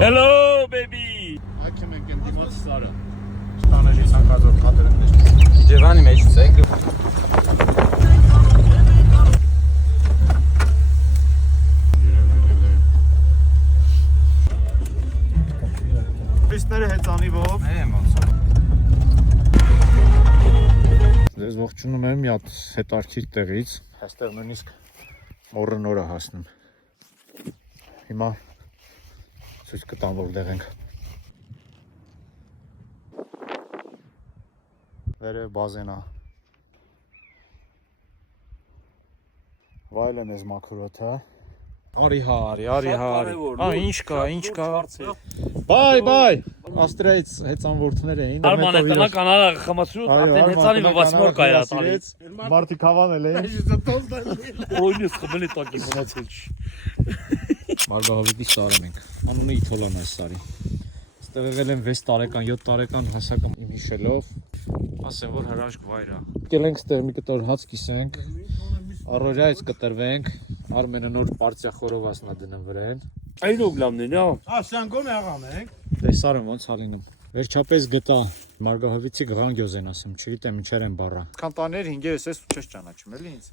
Hello baby. Ակեմ ենք են դիմաց Սարը։ Տաների ցանկացող կադրներ։ Իջևանի մեջ ցենք։ Տուրիստները հեծանիվով։ Եմ ասա։ Ձեզ ողջունում եմ մի հատ հետարքիր տեղից։ Այստեղ նույնիսկ մոռը նորը հասնում։ Հիմա ցույց կտամ որտեղ ենք։ Վերև բազենա։ Վայել եմ ես մաքրոթը։ Արի հարի։ Ինչ կա։ Բայ։ Աստրայից հեծանվորդներ էին։ Արմանը տնական արա խմացրու, արդեն հեծանի վասմոր կայա տալի։ Մարդիկ հավանել էին։ Օրինս խմելի տակի մնացել չի։ Մարգահավիտի սարում ենք։ Անունը Իթոլան է սարի։ Այստեղ եղել եմ 6 տարեկան, 7 տարեկան հասակում իմ հիշելով։ Ասեմ, որ հրաշք վայր է։ Եկել ենք այստեղ մի կտոր հաց կիսենք։ Առօրյայից կտրվենք։ Արմենը նոր պարտիա խորովասնա դնում վրան։ Այն օգլամներն է։ Սանգոմ եղամ ենք։ Տեսարը ոնց ալինում։ Վերջապես գտա Մարգահավիտի գղանգյոզ են ասեմ, չգիտեմ ինչեր են բառա։ Կանտաներ 5-ս էս ու չես ճանաչում էլի ինձ։